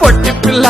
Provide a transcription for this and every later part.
పొట్టి పిల్ల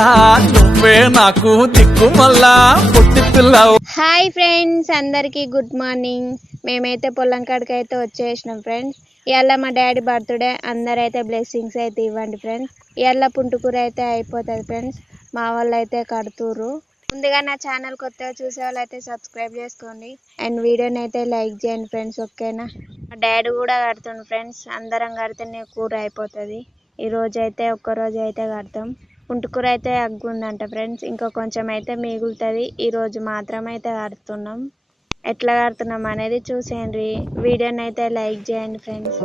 నువ్వే నాకు దిక్కు మళ్ళా. పొట్టి పిల్ల హాయ్ ఫ్రెండ్స్ అందరికీ గుడ్ మార్నింగ్. మేమైతే పొలం కాడికి అయితే వచ్చేసినాం ఫ్రెండ్స్. ఇవాళ మా డాడీ బర్త్డే అందరైతే బ్లెస్సింగ్స్ అయితే ఇవ్వండి ఫ్రెండ్స్. ఇవాళ పుంటుకూర అయితే అయిపోతుంది ఫ్రెండ్స్. మా వాళ్ళు అయితే కడుతుర్రు. ముందుగా నా ఛానల్ కొత్తగా చూసే వాళ్ళు అయితే సబ్స్క్రైబ్ చేసుకోండి. అండ్ వీడియోని అయితే లైక్ చేయండి ఫ్రెండ్స్ ఓకేనా? మా డాడీ కూడా కడుతుండు ఫ్రెండ్స్. అందరం కడితేనే కూర అయిపోతుంది. ఈ రోజు అయితే ఒక్క రోజు అయితే కడతాం. పుంటుకూర అయితే అగ్గుందంట ఫ్రెండ్స్. ఇంకా కొంచెం అయితే మిగులుతుంది. ఈ రోజు మాత్రం అయితే కడుతున్నాం. ఎట్లా కడుతున్నాం అనేది చూసేయండి. వీడియోని అయితే లైక్ చేయండి ఫ్రెండ్స్.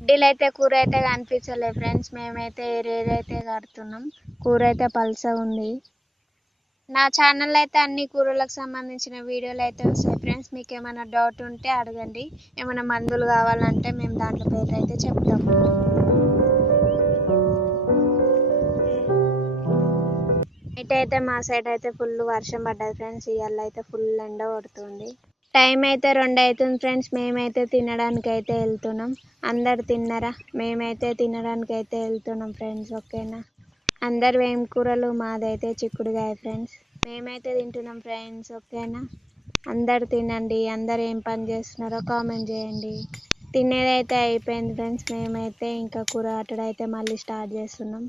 ఇడ్లీలు అయితే కూర అయితే కనిపించలేదు ఫ్రెండ్స్. మేమైతే ఏరేదైతే కడుతున్నాం. కూర అయితే పల్స ఉంది నా ఛానల్ అయితే అన్ని కూరలకు సంబంధించిన వీడియోలు అయితే వస్తాయి. ఫ్రెండ్స్ మీకు ఏమైనా డౌట్ ఉంటే అడగండి. ఏమైనా మందులు కావాలంటే మేము దాంట్లో పేరు అయితే చెప్తాము నైట్ అయితే మా సైడ్ అయితే ఫుల్ వర్షం పడ్డది ఫ్రెండ్స్ ఇవాళ అయితే ఫుల్ ఎండ కొడుతుంది. టైం అయితే రెండు అవుతుంది ఫ్రెండ్స్ మేమైతే తినడానికి అయితే వెళ్తున్నాం. అందరు తిన్నారా? మేమైతే తినడానికి అయితే వెళ్తున్నాం ఫ్రెండ్స్ ఓకేనా? అందరు ఏం కూరలు? మాదైతే చిక్కుడుగాయ ఫ్రెండ్స్. మేమైతే తింటున్నాం ఫ్రెండ్స్ ఓకేనా? అందరు తినండి. అందరు ఏం పని చేస్తున్నారో కామెంట్ చేయండి. తినేదైతే అయిపోయింది ఫ్రెండ్స్. మేమైతే ఇంకా కూర అట్టడైతే మళ్ళీ స్టార్ట్ చేస్తున్నాం.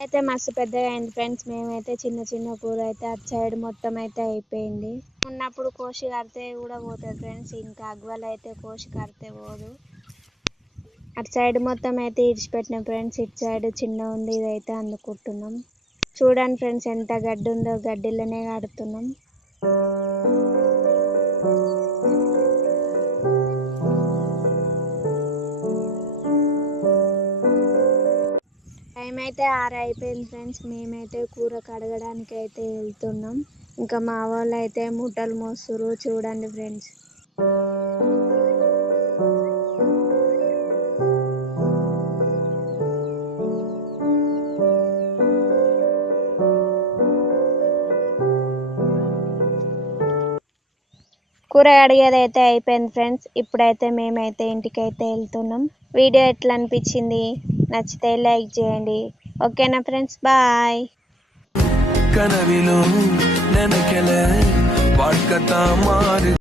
అయితే మస్తు పెద్దగా అయింది ఫ్రెండ్స్. మేమైతే చిన్న చిన్న కూర అయితే అటు సైడ్ మొత్తం అయితే అయిపోయింది. ఉన్నప్పుడు కోసి కడితే కూడా పోతుంది ఫ్రెండ్స్. ఇంకా అగ్వల్ అయితే కోసి కడితే పోదు. అటు సైడ్ మొత్తం అయితే ఇడిచిపెట్టినాం ఫ్రెండ్స్. ఇటు సైడ్ చిన్న ఉంది ఇదైతే అందుకుంటున్నాం. చూడండి ఫ్రెండ్స్ ఎంత గడ్డి ఉందో. గడ్డిలోనే కడుతున్నాం. టైం అయితే ఆరు అయిపోయింది ఫ్రెండ్స్. మేమైతే కూర కడగడానికి అయితే వెళ్తున్నాం. ఇంకా మా వాళ్ళు అయితే మూటలు మోస్తురు చూడండి ఫ్రెండ్స్. కూర కడిగేది అయితే అయిపోయింది ఫ్రెండ్స్. ఇప్పుడైతే మేమైతే ఇంటికైతే వెళ్తున్నాం. వీడియో ఎట్లా అనిపించింది నచ్చితే లైక్ చేయండి. ఓకేనా ఫ్రెండ్స్? బాయ్. కనవిలో నెనకెల